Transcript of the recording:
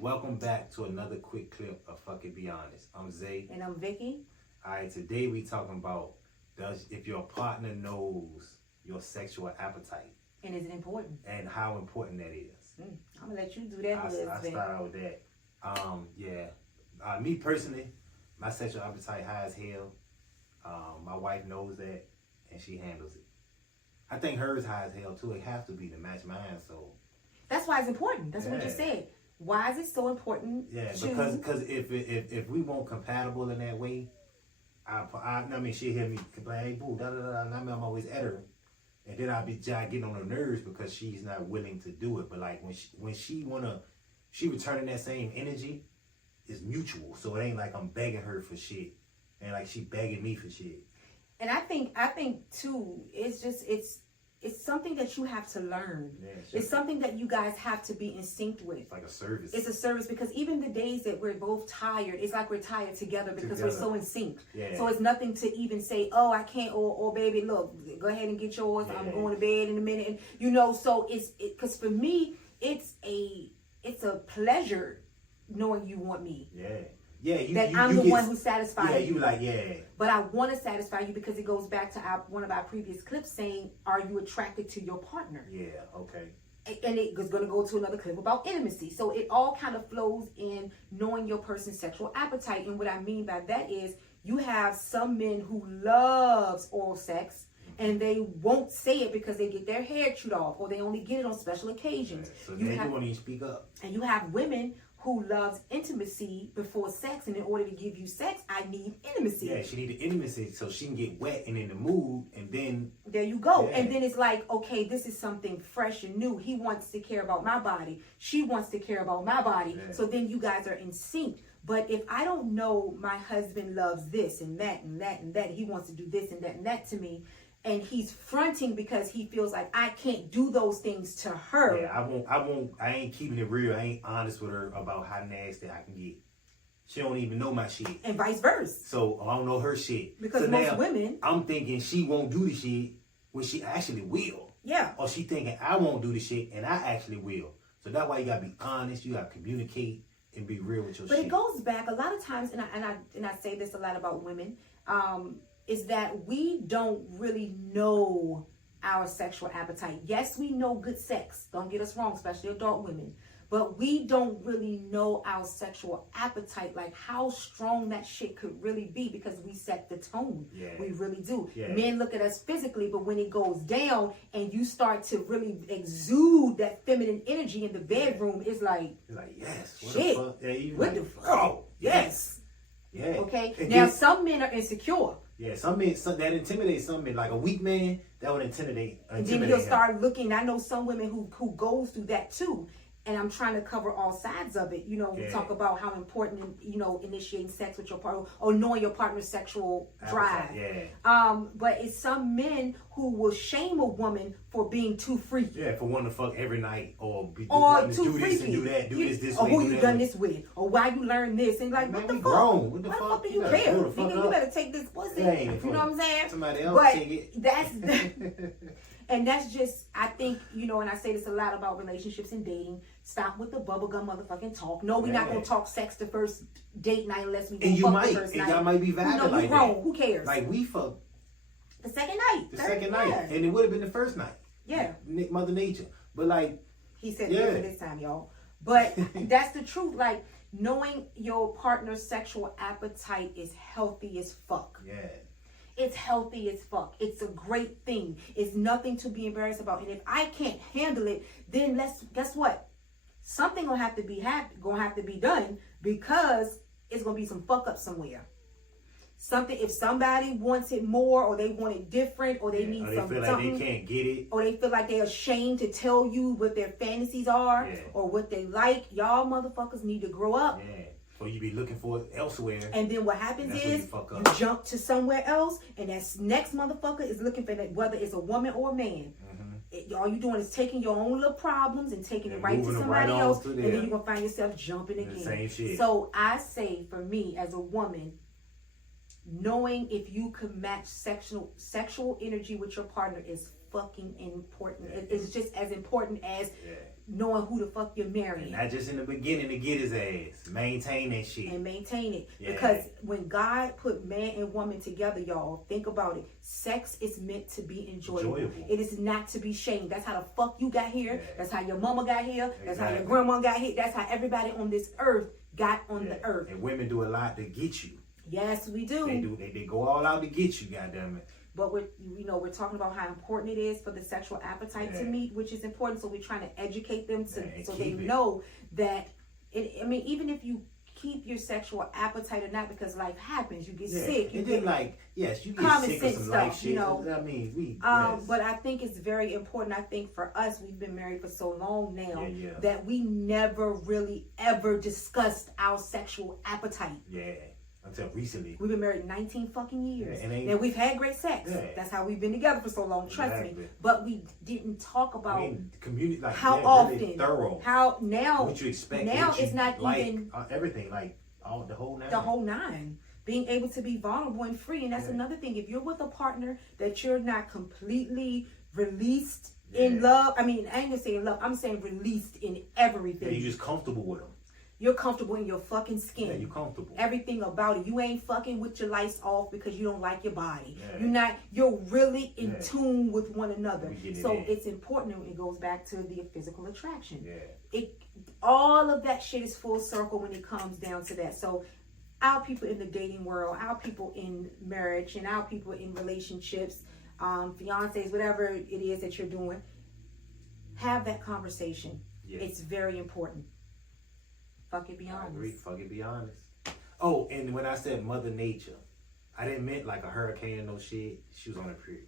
Welcome back to another quick clip of Fucking Be Honest. I'm Zay. And I'm Vicki. Alright, today we talking about if your partner knows your sexual appetite. And is it important? And how important that is. I'm gonna let you do that. I start out with that. Me personally, my sexual appetite high as hell. My wife knows that and she handles it. I think hers high as hell too. It has to be to match mine, so that's why it's important. That's what you said. Why is it so important? Yeah, because if we weren't compatible in that way, I mean, she'll hear me like, hey, boo, da da da, and I'm always at her, and then I'll be getting on her nerves because she's not willing to do it. But like when she returning that same energy, it's mutual. So it ain't like I'm begging her for shit, and like she begging me for shit. And I think too, it's something that you have to learn. Yeah, it's something that you guys have to be in sync with. It's like a service. It's a service because even the days that we're both tired, it's like we're tired together because we're so in sync. Yeah. So it's nothing to even say, oh, I can't, or baby, look, go ahead and get yours. Yeah. I'm going to bed in a minute. And, so because for me, it's a pleasure knowing you want me. Yeah. Yeah, I'm the one who satisfies you. Yeah, you like, yeah. But I want to satisfy you because it goes back to one of our previous clips saying, are you attracted to your partner? Yeah, okay. And it is going to go to another clip about intimacy. So it all kind of flows in knowing your person's sexual appetite. And what I mean by that is you have some men who loves oral sex and they won't say it because they get their hair chewed off or they only get it on special occasions. So you won't even speak up. And you have women who loves intimacy before sex, and in order to give you sex, I need intimacy. Yeah, she need the intimacy so she can get wet and in the mood, and then there you go. Yeah. And then it's like, okay, this is something fresh and new. He wants to care about my body. She wants to care about my body. Yeah. So then you guys are in sync. But if I don't know my husband loves this and that and that and that, he wants to do this and that to me, and he's fronting because he feels like I can't do those things to her. Yeah, I ain't keeping it real. I ain't honest with her about how nasty I can get. She don't even know my shit. And vice versa. So I don't know her shit. Because so most women, I'm thinking she won't do the shit when she actually will. Yeah. Or she thinking I won't do the shit and I actually will. So that's why you gotta be honest, you gotta communicate and be real with your shit. But it goes back a lot of times, and I say this a lot about women, is that we don't really know our sexual appetite. Yes, we know good sex. Don't get us wrong, especially adult women. But we don't really know our sexual appetite, like how strong that shit could really be because we set the tone. Yeah. We really do. Yeah. Men look at us physically, but when it goes down and you start to really exude that feminine energy in the bedroom, it's like, yes. Shit. What the fuck? Oh, yes. Yeah. Okay. And now, some men are insecure. Yeah, some men that intimidates some men. Like a weak man, that would intimidate. And then he'll start looking. I know some women who goes through that too. And I'm trying to cover all sides of it. We talk about how important, initiating sex with your partner or knowing your partner's sexual drive. Yeah. But it's some men who will shame a woman for being too freaky. Yeah, for wanting to fuck every night or too do freaky. This and do that, do this or way, who you done this with, or why you learn this, and like, what the fuck? Grown. What the fuck? Fuck do you care? You better take this pussy. You know what I'm saying? Somebody else take it. That's and that's just, I think, and I say this a lot about relationships and dating. Stop with the bubblegum motherfucking talk. No, we're not gonna talk sex the first date night unless we go fuck the first night. And y'all might be valid like grown. That. Who cares? Like we fucked the second night. The second night, and it would have been the first night. Yeah, Mother Nature. But like he said, different this time, y'all. But that's the truth. Like knowing your partner's sexual appetite is healthy as fuck. Yeah. It's healthy as fuck. It's a great thing. It's nothing to be embarrassed about. And if I can't handle it, then guess what? Something gonna have to be done because it's gonna be some fuck up somewhere. If somebody wants it more, or they want it different, or they need or they something, feel like they can't get it, or they feel like they're ashamed to tell you what their fantasies are, or what they like, y'all motherfuckers need to grow up. Yeah. Or you be looking for it elsewhere. And then what happens is you jump to somewhere else, and that next motherfucker is looking for that, whether it's a woman or a man. All you doing is taking your own little problems and taking it right to somebody else, and then you're gonna find yourself jumping again. Same shit. So I say, for me as a woman, knowing if you can match sexual energy with your partner is fucking important. It's just as important as knowing who the fuck you're marrying. And not just in the beginning to get his ass. Maintain that shit. And maintain it. Yeah. Because when God put man and woman together, y'all, think about it. Sex is meant to be enjoyable. It is not to be shamed. That's how the fuck you got here. Yeah. That's how your mama got here. That's how your grandma got here. That's how everybody on this earth got on the earth. And women do a lot to get you. Yes, we do. They do. They go all out to get you, goddamn it. But we're talking about how important it is for the sexual appetite to meet, which is important. So we're trying to educate them so they know that. Even if you keep your sexual appetite or not, because life happens, you get sick. You get you get common sick sense of some stuff, life shit. But I think it's very important. I think for us, we've been married for so long now that we never really ever discussed our sexual appetite. Yeah. Until recently. We've been married 19 fucking years. Yeah, and we've had great sex. Yeah. That's how we've been together for so long, trust me. But we didn't talk about community, how often. Really thorough. How now. What you expect. Now it's not even. Everything, the whole nine. The whole nine. Being able to be vulnerable and free. And that's another thing. If you're with a partner that you're not completely released in love. I ain't gonna say in love. I'm saying released in everything. You're just comfortable with them. You're comfortable in your fucking skin. Yeah, you're comfortable. Everything about it. You ain't fucking with your lights off because you don't like your body. Yeah. You're really in tune with one another. So it it's important. It goes back to the physical attraction. Yeah. All of that shit is full circle when it comes down to that. So our people in the dating world, our people in marriage, and our people in relationships, fiancés, whatever it is that you're doing, have that conversation. Yeah. It's very important. Fuck it, be honest. I agree. Fuck it, be honest. Oh, and when I said Mother Nature, I didn't mean like a hurricane or no shit. She was on a period.